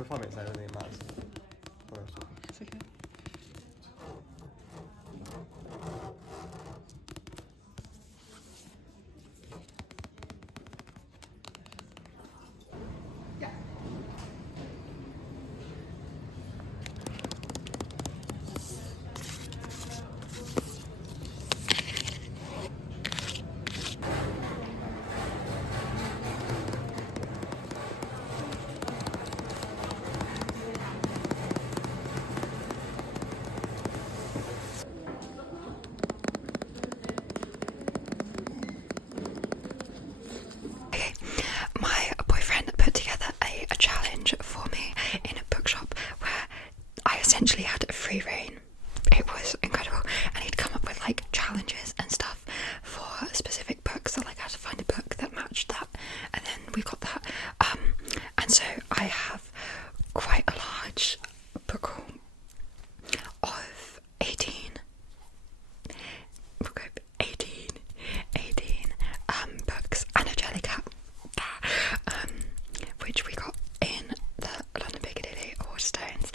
for 5 minutes, I don't think it matters. It's okay. Okay, my boyfriend put together a challenge for me in a bookshop where I essentially had free reign. It was incredible, and he'd come up with like challenges and stuff for specific books. So like I had to find a book that matched that, and then we got that. And so I have quite a large book haul of 18 books and a jelly cat, which we got in the London Piccadilly or Stones.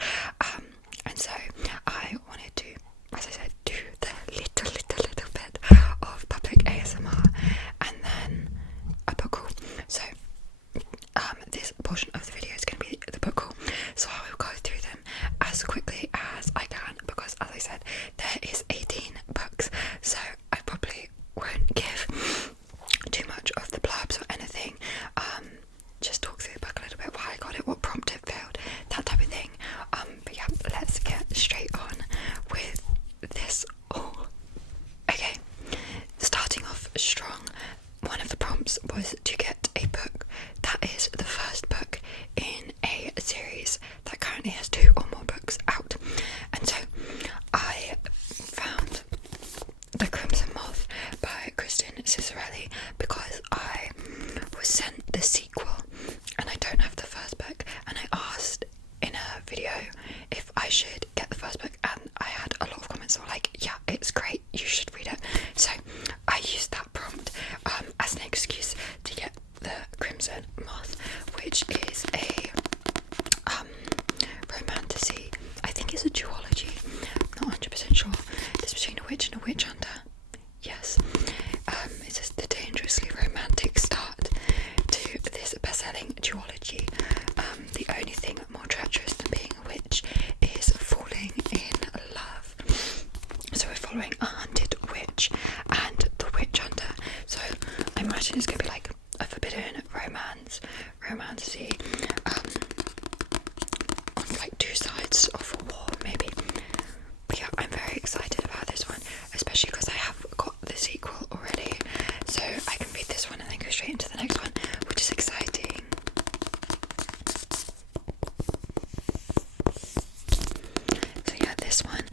And so I wanted to, as I said, do the little bit of public ASMR and then a book haul. So this portion of the video is going to be the book haul, so I will go through them as quickly as I can because, as I said, there is 18 books, so I probably won't give too much of the blurbs or anything. Just talk through the book a little bit, why I got it, what prompt it failed, that type of thing. But yeah, let's get straight on with this all. Okay, starting off strong, one of the prompts was to get a book that is the first book in a series that currently has 2 or more books out. And so I found The Crimson Moth by Kristen Cicerelli because I was sent the sequel and I don't have the first book, and I asked in a video if I should get the first book, and I had a lot of comments that were like, yeah, it's great, you should read it. So I used that prompt as an excuse to get The Crimson Moth, which is a romantasy. I think it's a duology, I'm not 100% sure. It's between a witch and a witch hunter. Yes. It's just the dangerously romantic start to this best-selling duology. The only thing more treacherous than being a witch is falling in love. So we're following a hunted witch and the witch hunter. So I imagine it's going to be like a forbidden romantasy, on like 2 sides of a war maybe. But yeah, I'm very excited about this one, especially because I have got the sequel already, so I can read this one and then go straight into the next one, which is exciting. So yeah, this one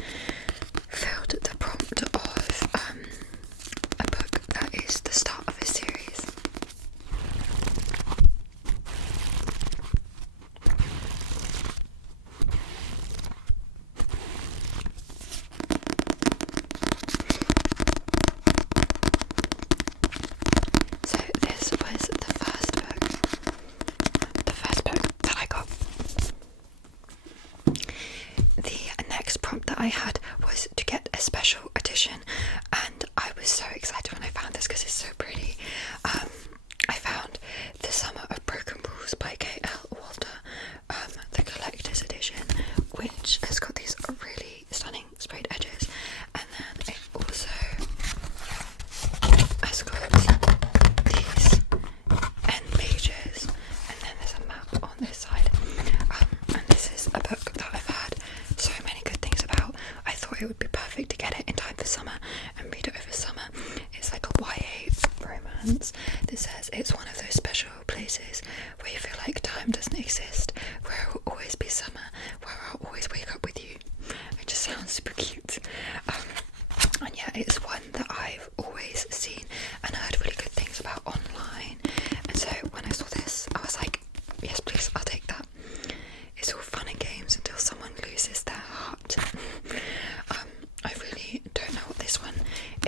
filled the prompt of a book that is the start of a series. So this was the first book that I got. The next prompt that I had was to get a special edition, and I was so excited when I found this because it's so pretty. I found The Summer of Broken Rules by K.L. Walter, the collector's edition, which has got these really stunning sprayed edges, and then it also has got these end pages, and then there's a map on this side. And this is a book that I've had so many good things about. I thought it would be perfect to get it in time for summer and read it over summer. It's like a YA romance that says it's one of those special places where you feel like time doesn't exist, where it will always be summer, where I'll always wake up with you. It just sounds super cute. And yeah, it's one that I've always seen and heard really good things about online. And so when I saw this, I was like, yes please, I'll take that. It's all fun and games until someone loses their heart. I really don't know what this one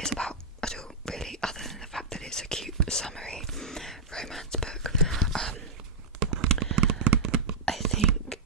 is about at all, really, other than the fact that it's a cute summery romance book. I think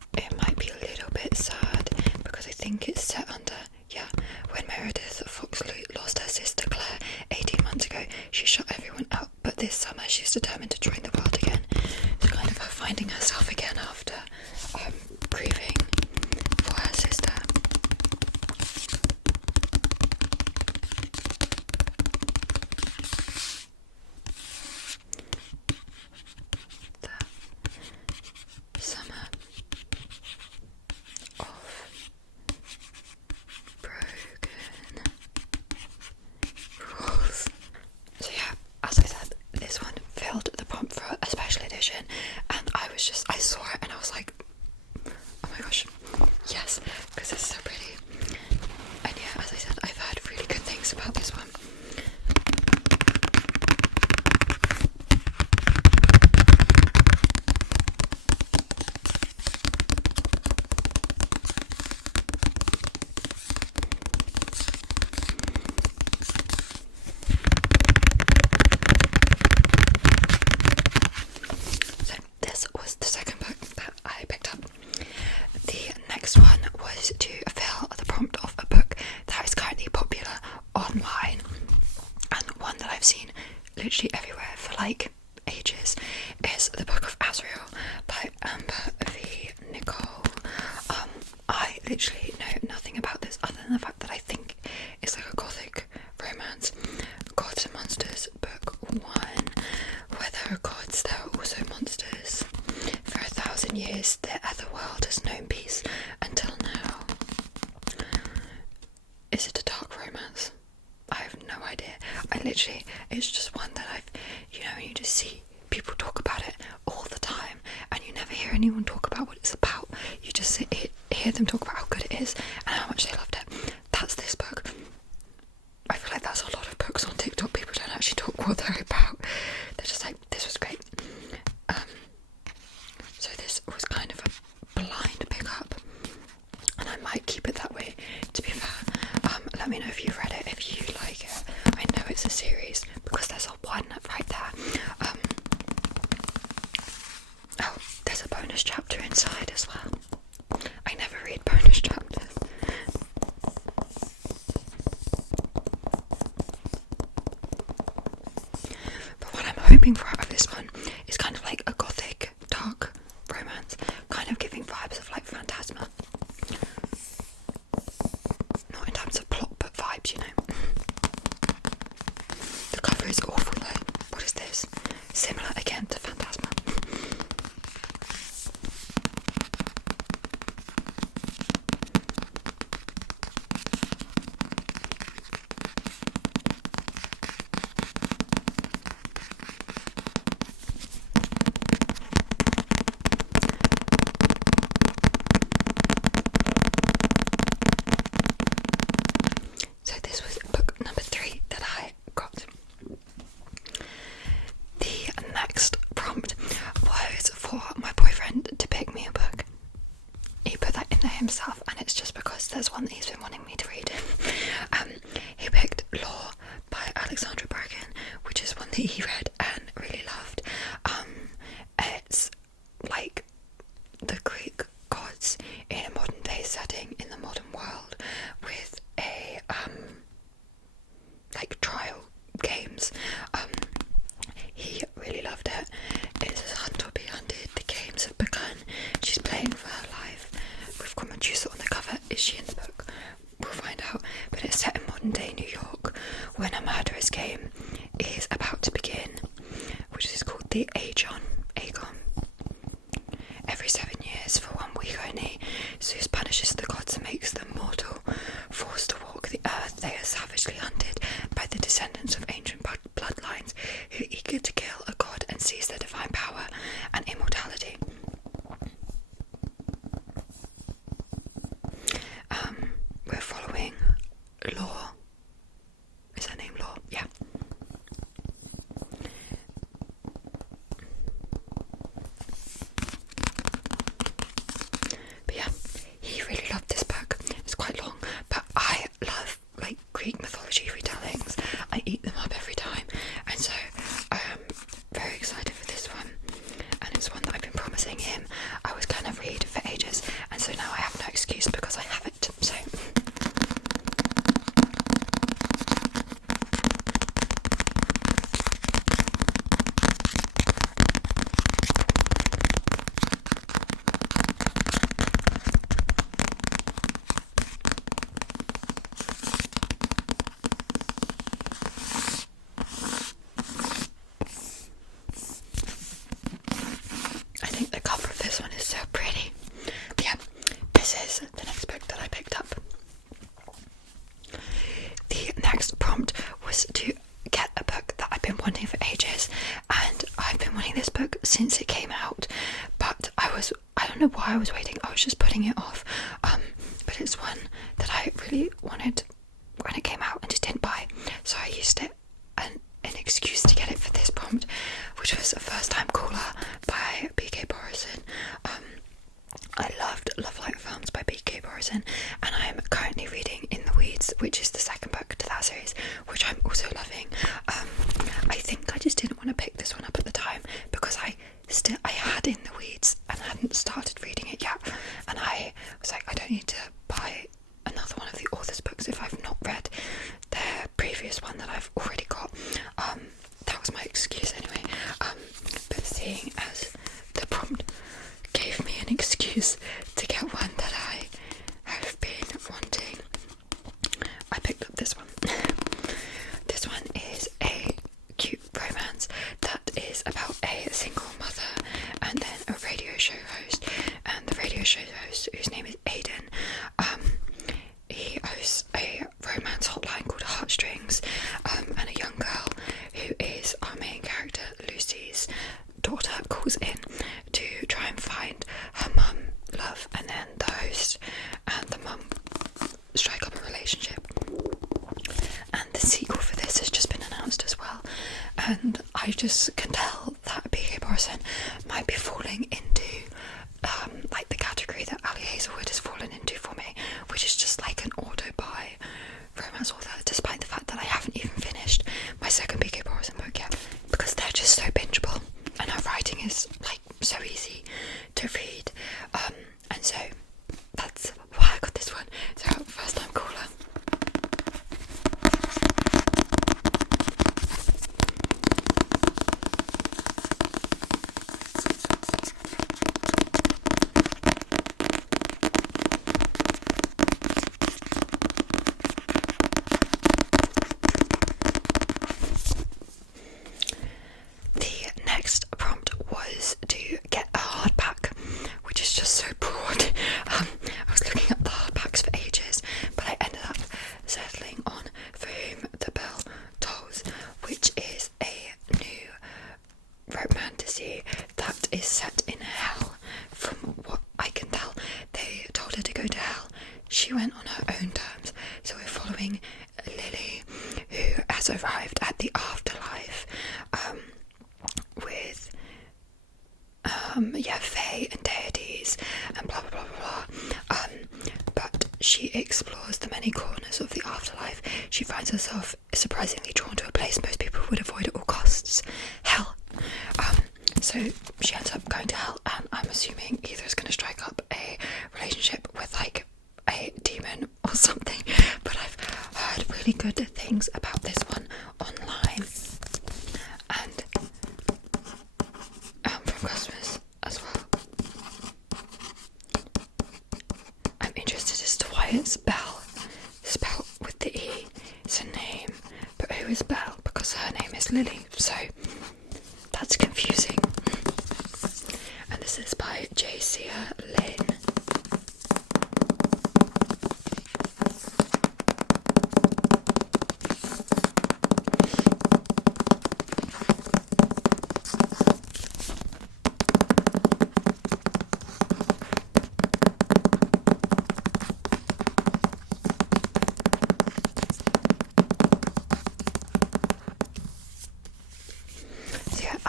literally know nothing about this other than the fact that I think it's like a gothic romance. Gods and Monsters, book 1. Where there are gods, there are also monsters. For 1,000 years, the otherworld has known peace until now. Is it a dark romance? I have no idea. It's just one that you just see people talk about it all the time, and you never hear anyone talk about what it's about. You just hear them talk about how good it is and how much they loved it. That's this book. I feel like that's a lot of books on TikTok. People don't actually talk what they're about. They're just like, this was great. So this was kind of a blind pickup, and I might keep it that way, to be fair. Let me know if you've read it, if you like it. I know it's a series because there's a one right there. Oh, there's a bonus chapter inside as well. I never read bonus chapters. But what I'm hoping for out of this one is kind of like a gothic, dark romance, kind of giving vibes of like Phantasma. Not in terms of plot, but vibes, you know. The cover is awful though. What is this? Similar again to Phantasma. So this was book number 3 that I got. The next prompt was for my boyfriend to pick me a book. He put that in there himself, and it's just because there's one that he's been wanting me to read. He picked Law by Alexandra Bracken, which is one that he read and really loved. It's like the Greek gods in a modern day setting in the modern world with a like trial games. He really loved it. It's Hunt or Be Hunted. The games have begun. She's playing for her life. We've got Medusa on the cover. Is she in the book? We'll find out. But it's set in modern day New York when a murderous game is about to begin, which is called the Aegon. Every 7 years, for 1 week only, Zeus punishes the gods and makes them mortal. Forced to walk the earth, they are savagely hunted by the descendants of ancient bloodlines who are eager to kill a god and seize their divine power and immortality. We're following Law. Is her name Law? Yeah. But yeah, he really loved this book. It's quite long, but I love like Greek mythology retellings. I eat them up every time, and so I am very excited for this one. And it's one that I've been promising him I was gonna read for ages, and so now I have no excuse because I have it. So I think the cover of this one is so pretty. But yeah, this is the next book that I picked up. The next prompt was to get a book that I've been wanting for ages, and I've been wanting this book since it came out, but I don't know why I was waiting. I was just putting it off. But it's one that I really wanted when it came out and just didn't buy, so I used it an excuse to get it for this prompt, which was A First Time Caller by B.K. Borison. I loved Love Like Films by B.K. Borison, and I'm currently reading In the Weeds, which is the second book to that series, which I'm also loving. I think I just didn't want to pick this one up at the time because I had In the Weeds and hadn't started reading it yet, and I was like, I don't need to buy another one of the author's books if I've not read their previous one that I've already got. That was my excuse anyway. But seeing as the prompt gave me an excuse to get one that I have host, whose name is Aidan. He hosts a romance hotline called Heartstrings, and a young girl who is our main character, Lucy's daughter, calls in to try and find her mum, love, and then the host and the mum strike up a relationship. And the sequel for this has just been announced as well, and I just can tell that B.K. Morrison might be falling into like the category that Ali Hazelwood has fallen into for me, which is just like an auto-buy romance author, despite the fact that I haven't even finished my second B.K. Morrison book yet, because they're just so bingeable and her writing is like so easy to read, and so that's why I got this one. So first time caller. That is set in hell. From what I can tell, they told her to go to hell. She went on her own terms. So we're following Lily, who has arrived at the afterlife with fae and deities and blah blah blah blah blah. But she explores the many corners of the afterlife. She finds herself surprisingly drawn to a place most people would avoid at all costs: hell. So she ends up going to hell, and I'm assuming either is going to strike up a relationship with like a demon or something, but I've heard really good things about this one online and from customers as well. I'm interested as to why it's Belle, spelled with the E. It's a name, but who is Belle? Because her name is Lily, so that's confusing. And this is by J.C. Lynn.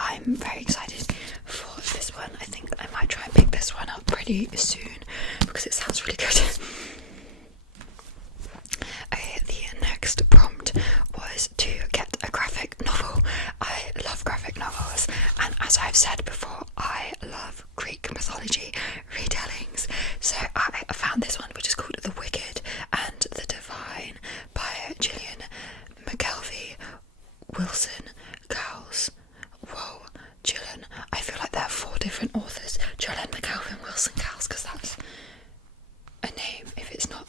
I'm very excited for this one. I think I might try and pick this one up pretty soon because it sounds really good. Okay, the next prompt was to get a graphic novel. I love graphic novels, and as I've said before, I love Greek mythology retellings. So I found this one, which is called The Wicked and the Divine by Gillian McKelvey Wilson Cowles. Whoa, Gillian. I feel like there are 4 different authors. Gillian McKelvey Wilson Cowles, because that's a name if it's not.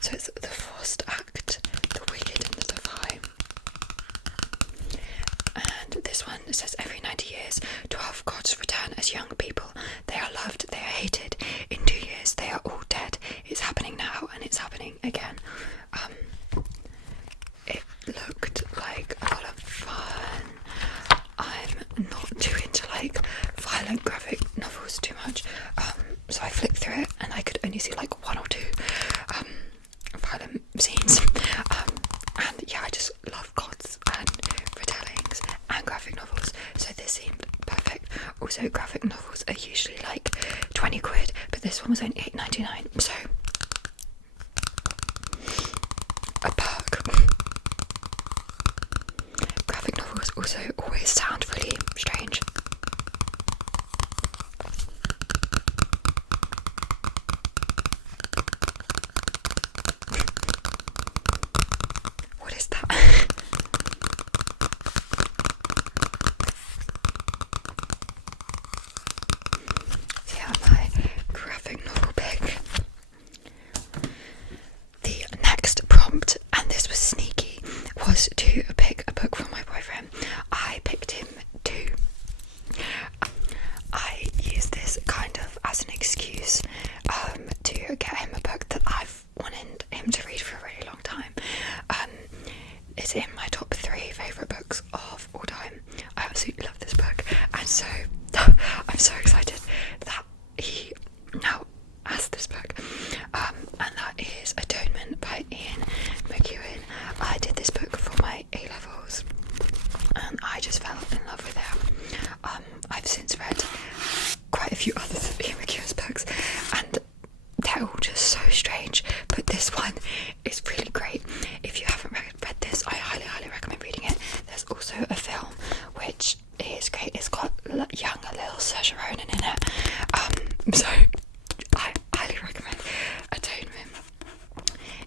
So it's The First Act, The Wicked and the Divine. And this one says, every 90 years, 12 gods return as young people. They are loved, they are hated. In 2 years, they are all dead. It's happening now, and it's happening again. It looked like a lot of fun. I'm not too into like violent graphic novels too much, so I flicked through it and I could only see like 1 or 2 violent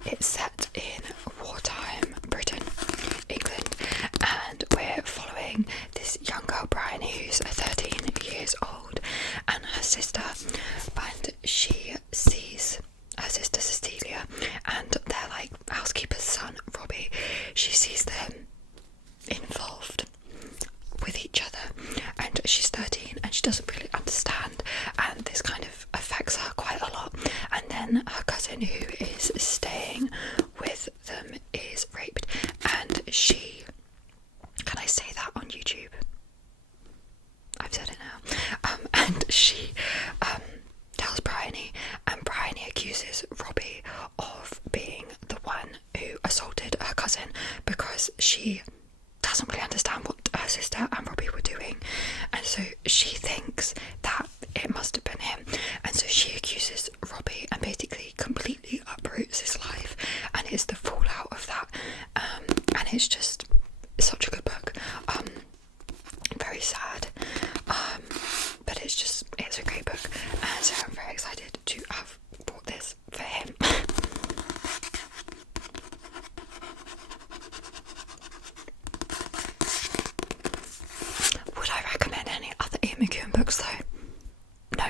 It's set in wartime Britain, England, and we're following this young girl, Bryony, who's 13 years old, and her sister, and she sees her sister Cecilia and their like housekeeper's son, Robbie. She sees them involved with each other, and she's 13 and she doesn't really understand, and this kind of affects her quite a lot. And then her cousin, who is staying with them, is raped, and she, can I say that on YouTube? I've said it now. And she tells Bryony, and Bryony accuses Robbie of being the one who assaulted her cousin, because she doesn't really understand what her sister and Robbie were doing, and so she thinks that it must have been him, and so she accuses Robbie and basically completely uproots his life, and it's the fallout of that. And it's just such a good book, very sad, but it's a great book, and so I'm very excited to have bought this for him. Would I recommend any other Ian McEwan books though? No.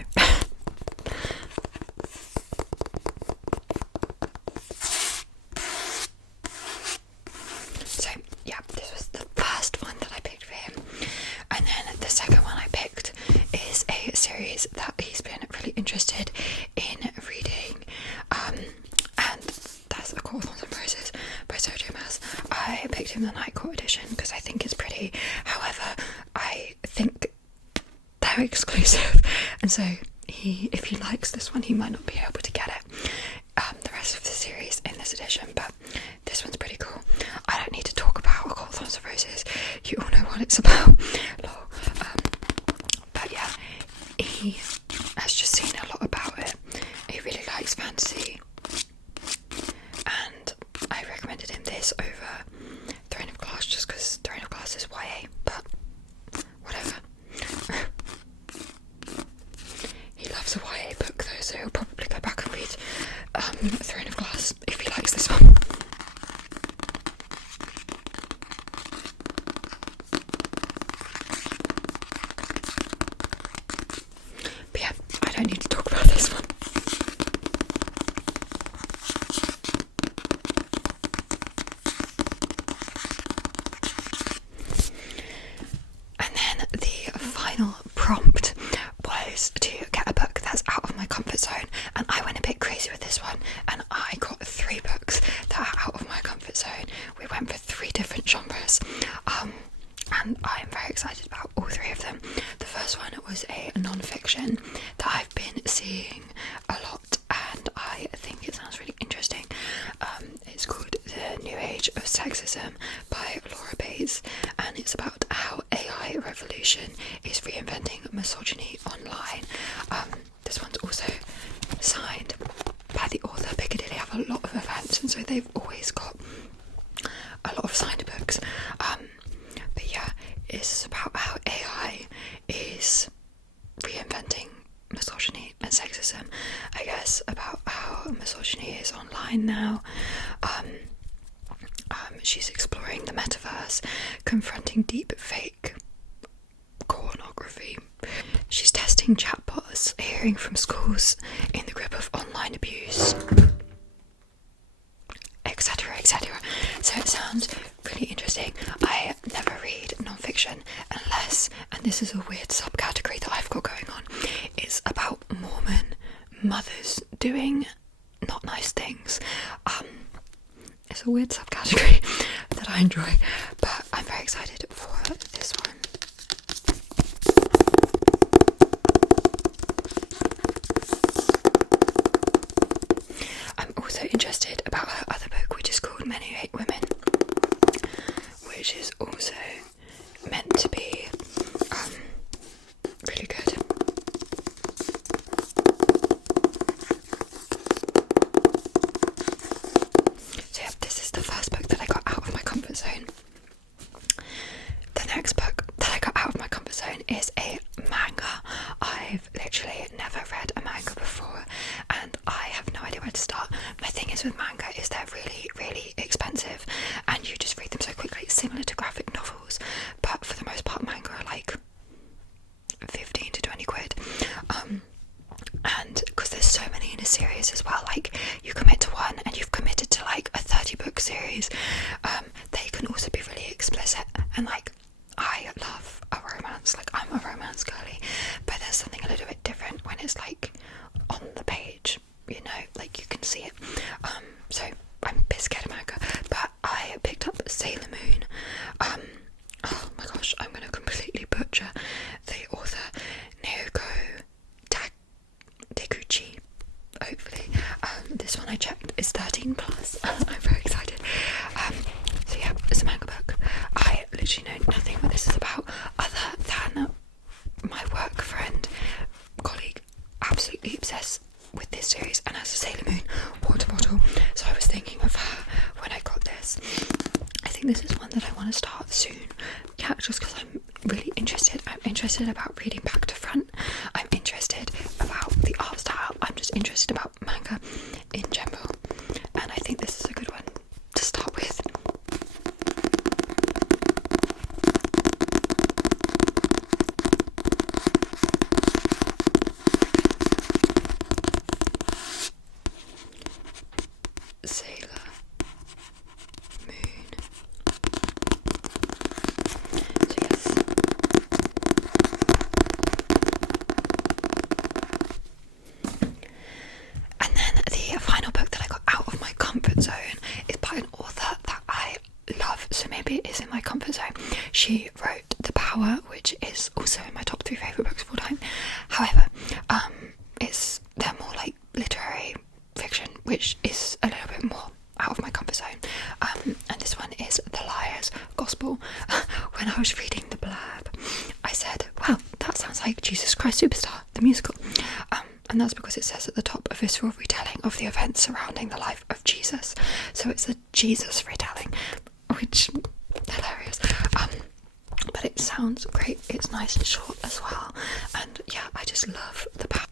So yeah, this was the first one that I picked for him, and then the second one I picked is a series that he's been really interested in reading, and that's A Court of Thorns and Roses by Sergio Mas. I picked him the Night Court edition because I think it's pretty. However, I think they're exclusive, and so if he likes this one, he might not be able to get it. The rest of the series in this edition, but this one's pretty cool. I don't need to talk about A Court of Thorns and Roses. You all know what it's about. But yeah, he has just seen a lot about it. He really likes fantasy, and I recommended him this over Throne of Glass just because Throne of Glass is YA, but whatever. He loves a YA book though, so he'll probably go back and read Throne of Glass if he likes this one. But yeah, I don't need to talk about this one. And then the final prompt was to get a book that's out of my comfort zone, and I went a bit crazy with this one, and I got 3 books that are out of my comfort zone. We went for 3 different genres, and I'm very excited about all 3 of them. The first one was a non-fiction that I've been seeing a lot, and I think it sounds really interesting. It's called The New Age of Sexism by Laura Bates, and it's about how AI revolution is reinventing misogyny online. This one's also signed by the author. Piccadilly have a lot of events, and so they've always got a lot of signed books. But yeah, it's about how AI is reinventing misogyny and sexism, I guess, about how misogyny is online now. She's exploring the metaverse, confronting deep fake pornography. She's testing chatbots, hearing from schools in the grip of online abuse, etc, etc. So it sounds really interesting. I never read non-fiction unless, and this is a weird subcategory that I've got going on, it's about Mormon mothers doing not nice things. It's a weird subcategory that I enjoy, but I'm very excited for this one. I'm also interested about her other book, which is called Men Who Hate Women, which is also meant to be really good. So yeah, this is the first book that I got out of my comfort zone. The next book that I got out of my comfort zone is a manga. I've literally never read a manga before, and I have no idea where to start. My thing is with manga is they're well, like, you commit to one and you've committed to like a 30-book series. They can also be really explicit, and like, I love a romance, like I'm a romance girly, but there's something a little bit different when it's like on the page, you know, like you can see it. So I'm a bit scared of manga, but I picked up Sailor Moon. Oh my gosh, I'm gonna completely butcher the author, Naoko Deguchi. Hopefully, this one I checked is 13 plus. I'm very excited. So yeah, it's a manga book. I literally know nothing what this is about other than my work friend, colleague, absolutely obsessed with this series and has a Sailor Moon water bottle. So I was thinking of her when I got this. I think this is one that I want to start soon. Yeah, just because I'm really interested. I'm interested about reading back to front. I'm interested about the art style. I'm just interested about manga in general. And I think this is a good one to start with. Sailor Moon. So yes. And then the final book that I got out of my comfort zone is by an author that I love, so maybe it is in my comfort zone. She wrote The Power, which is also in my top 3 favourite books of all time. However, they're more like literary fiction, which is a little bit more out of my comfort zone. And this one is The Liar's Gospel. When I was reading the blurb, I said, wow, that sounds like Jesus Christ Superstar, the musical. And that's because it says at the top, a visceral retelling of the events surrounding the life of Jesus. So it's a Jesus retelling, which hilarious. But it sounds great. It's nice and short as well. And yeah, I just love The Power.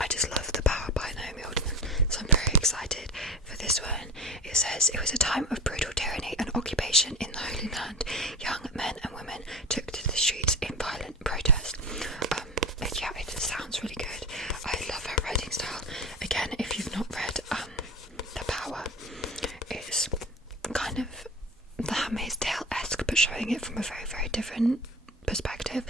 I just love The Power by Naomi Alderman. So I'm very excited for this one. It says, it was a time of brutal tyranny and occupation in the Holy Land. Young men and women took to the streets in violent protest. Yeah, it just sounds really good. I love her writing style. Again, if you've not read The Power, it's kind of The Handmaid's Tale-esque, but showing it from a very, very different perspective.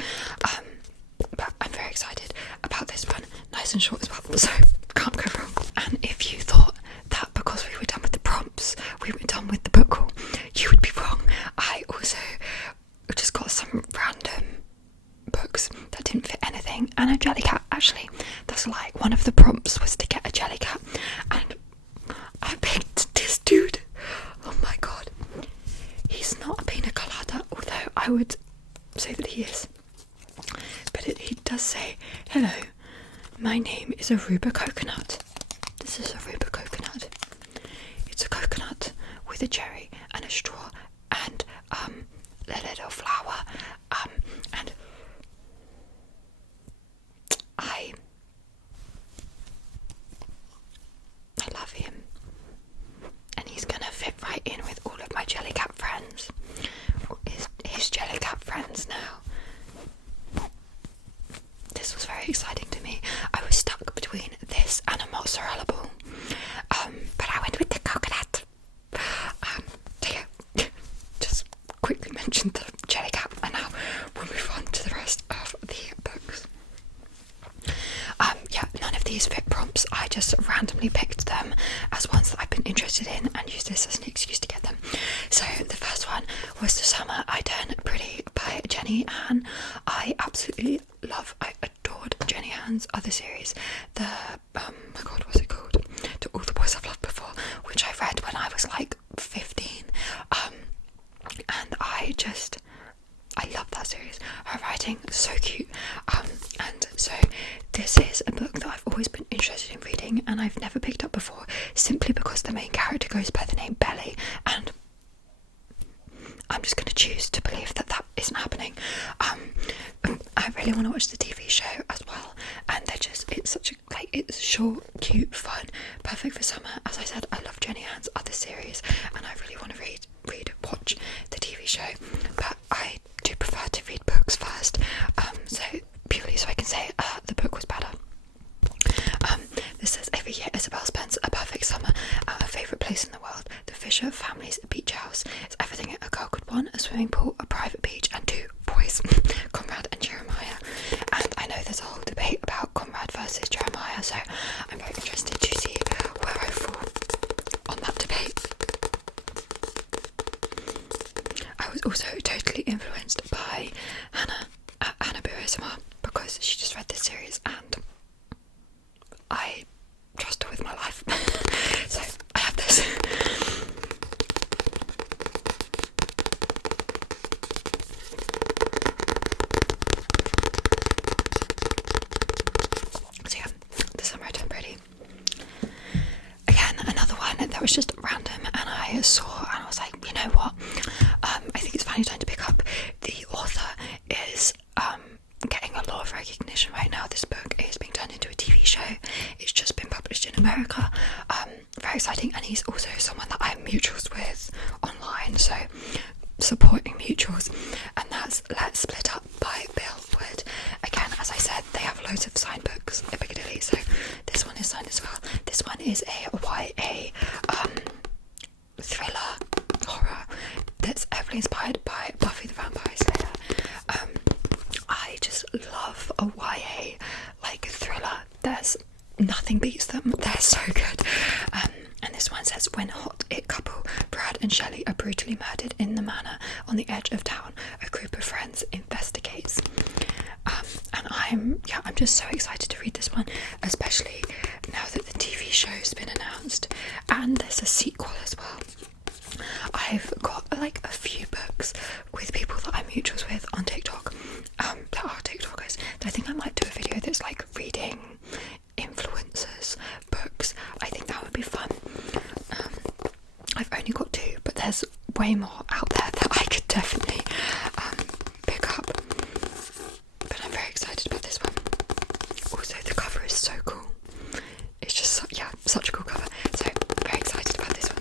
But I'm very excited about this one. Nice and short as well, so can't go wrong. And if you thought that because we were done with the prompts, we were done with the book haul, you would be wrong. I also just got some random books that didn't fit anything, and a Jellycat. Actually, that's a lie. One of the prompts was to get a Jellycat, and I picked this dude. Oh my god. He's not a pina colada, although I would say that he is. But he does say, hello, my name is Aruba Coconut. This is Aruba Coconut. It's a coconut with a cherry and a straw and a little flower. And I love him. And he's gonna fit right in with all of my Jellycat friends. His Jellycat friends now. This was very exciting to me. I was stuck between this and a mozzarella ball. But I went with the coconut. Yeah, just quickly mentioned the Jellycat, and now we'll move on to the rest of the books. Yeah, none of these fit prompts. I just randomly picked them as ones that I've been interested in and used this as an excuse to get them. So the first one was The Summer I Turn Pretty by Jenny Han. I absolutely I adored Jenny Han's other series, the my god, what's it called? To All the Boys I've Loved Before, which I read when I was like 15. And I love that series. Her writing is so cute. And so this is a book that I've always been interested in reading, and I've never picked up before, simply because the main character goes by the name Belly, and I'm just going to choose to believe that that isn't happening. I really want to watch the TV show as well, and it's short, cute, fun, perfect for summer. As I said, I love Jenny Han's other series, and I really want to watch the TV show, but I do prefer to read books first, so purely so I can say the book was better. This says, every year Asher family's beach house. It's everything a girl could want: a swimming pool, a private beach, and 2 boys, Conrad and Jeremiah. And I know there's a whole debate about Conrad versus Jeremiah, so I'm very interested to see where I fall on that debate. I was also totally influenced by Hannah ASMR because she just read this series and I trust her with my life. So I have this. So yeah, the summer I turned pretty. Again, another one that was just random and I saw and I was like, you know what? I think it's finally time to pick up. The author is getting a lot of recognition right now. This book is being turned into a TV show. It's just been published in America. Very exciting, and he's also someone that I'm mutuals with online, so supporting mutuals, and that's Let's Split Up by Bill Wood. Again, as I said, they have loads of signed books at Piccadilly, so this one is signed as well. This one is a YA thriller horror that's heavily inspired by Buffy the Vampire Slayer. I just love a YA like thriller. There's nothing beats them. They're so good. And this one says, when hot-it couple Brad and Shelley are brutally murdered in the manor on the edge of town, a group of friends investigates. And I'm just so excited to read this one, especially now that the TV show's been announced and there's a sequel as well. I've got like a few books with people that I'm mutuals with on TikTok, that are TikTokers. I think I might do a video that's like reading influencers books. I think that would be fun. I've only got 2, but there's way more out there that I could definitely pick up. But I'm very excited about this one. Also, the cover is so cool. It's just such a cool cover. So very excited about this one.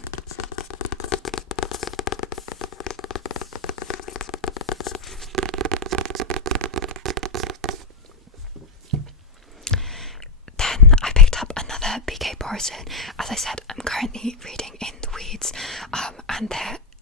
As I said, I'm currently reading In the Weeds, and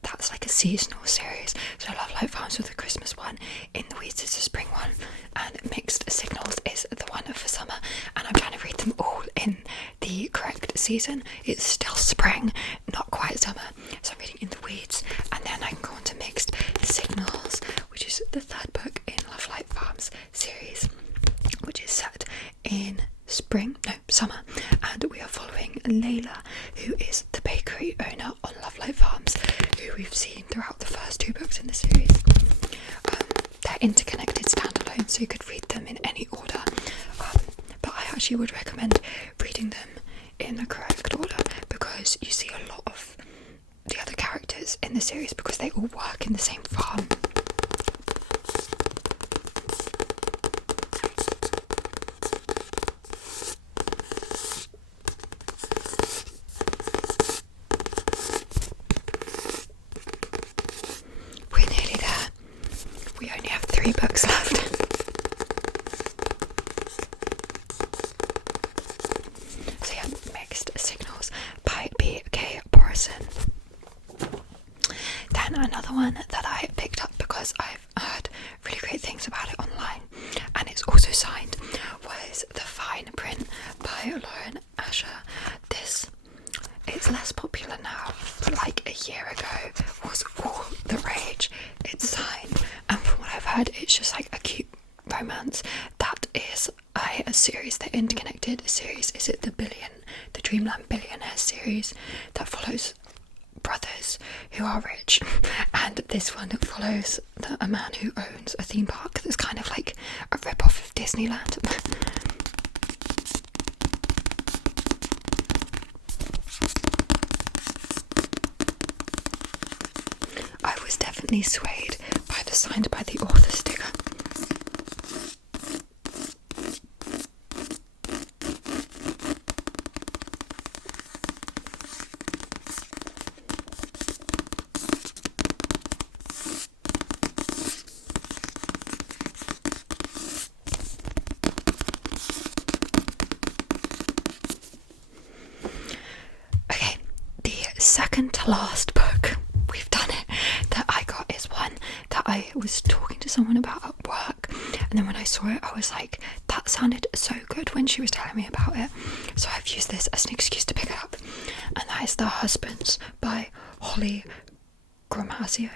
that's like a seasonal series. So Love Light Farms was the Christmas one, In the Weeds is the spring one, and Mixed Signals is the one for summer. And I'm trying to read them all in the correct season. It's still spring, not quite summer. So I'm reading In the Weeds, and then I can go on to Mixed Signals, which is the 3rd book in Love Light Farms series, which is set in summer, and we are following Layla, who is the bakery owner on Love Light Farms, who we've seen throughout the first 2 books in the series. They're interconnected standalone, so you could read them in any order, but I actually would recommend reading them in the correct order because you see a lot of the other characters in the series because they all work in the same farm. We only have 3 books left. So yeah, Mixed Signals by B.K. Borison. Then another one that I picked up because I've heard really great things about it online, and it's also signed, was The Fine Print by Lauren Asher. It's less popular now, but like a year ago was all the rage. It's signed, and from what I've heard, it's just like a cute romance that is a series. They're interconnected. A series, is it the Dreamland Billionaire series that follows brothers who are rich, and this one follows a man who owns a theme park that's kind of like a rip-off of Disneyland. I was definitely swayed by the signed by the author sticker. Okay, the second the last book, we've done it, that I got is one that I was talking to someone about at work, and then when I saw it I was like, that sounded so good when she was telling me about it, so I've used this as an excuse to pick it up, and that is The Husbands by Holly Gramazio,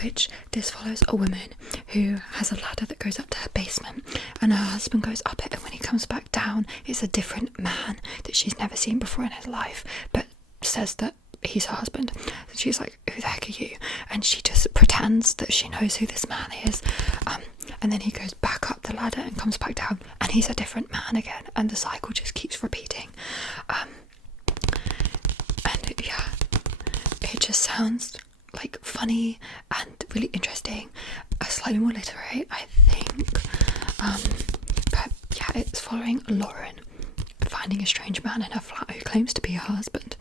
which this follows a woman who has a ladder that goes up to her basement, and her husband goes up it, and when he comes back down it's a different man that she's never seen before in his life, but says that he's her husband. So she's like, who the heck are you? And she just pretends that she knows who this man is, and then he goes back up the ladder and comes back down and he's a different man again, and the cycle just keeps repeating. And yeah, it just sounds like funny and really interesting, slightly more literary, I think, but yeah, it's following Lauren finding a strange man in her flat who claims to be her husband.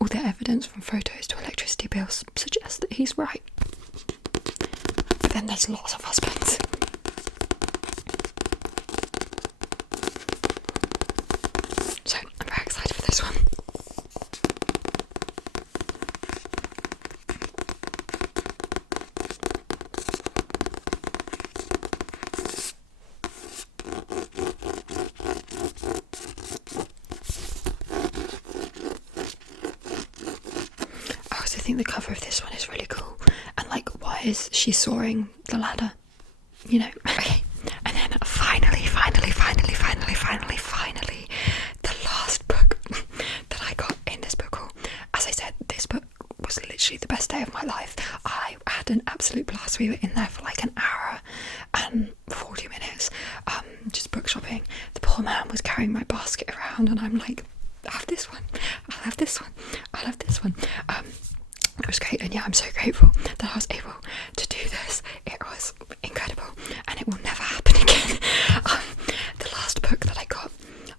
All the evidence from photos to electricity bills suggests that he's right, but then there's lots of husbands. So I'm very excited for this one. I think the cover of this one is really cool, and like, why is she soaring the ladder, you know? Okay, and then finally, the last book that I got in this book haul. As I said, this book was literally the best day of my life. I had an absolute blast. We were in there for like an hour and 40 minutes, just book shopping. The poor man was carrying my basket around, and I'm like, I'll have this one, I'll have this one, I'll have this one. It was great, and yeah, I'm so grateful that I was able to do this. It was incredible, and it will never happen again. The last book that I got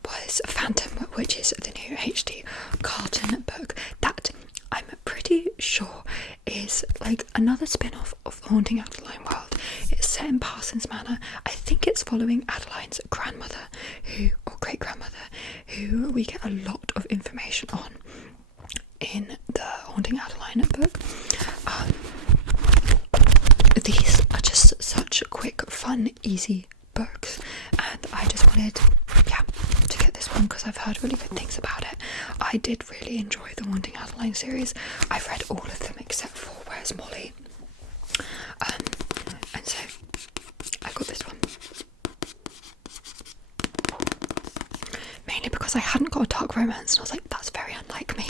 was Phantom, which is the new HD Carlton book that I'm pretty sure is like another spin-off of The Haunting Adeline World. It's set in Parsons Manor. I think it's following Adeline's grandmother, or great-grandmother, who we get a lot of information on in the Haunting Adeline book. These are just such quick, fun, easy books, and I just wanted, to get this one because I've heard really good things about it. I did really enjoy the Haunting Adeline series. I've read all of them except for Where's Molly, and so I got this one mainly because I hadn't got a dark romance, and I was like, that's very unlike me.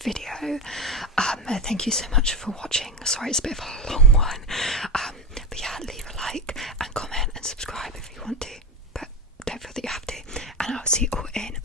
Video. Thank you so much for watching. Sorry it's a bit of a long one, but yeah, leave a like and comment and subscribe if you want to, but don't feel that you have to, and I'll see you all in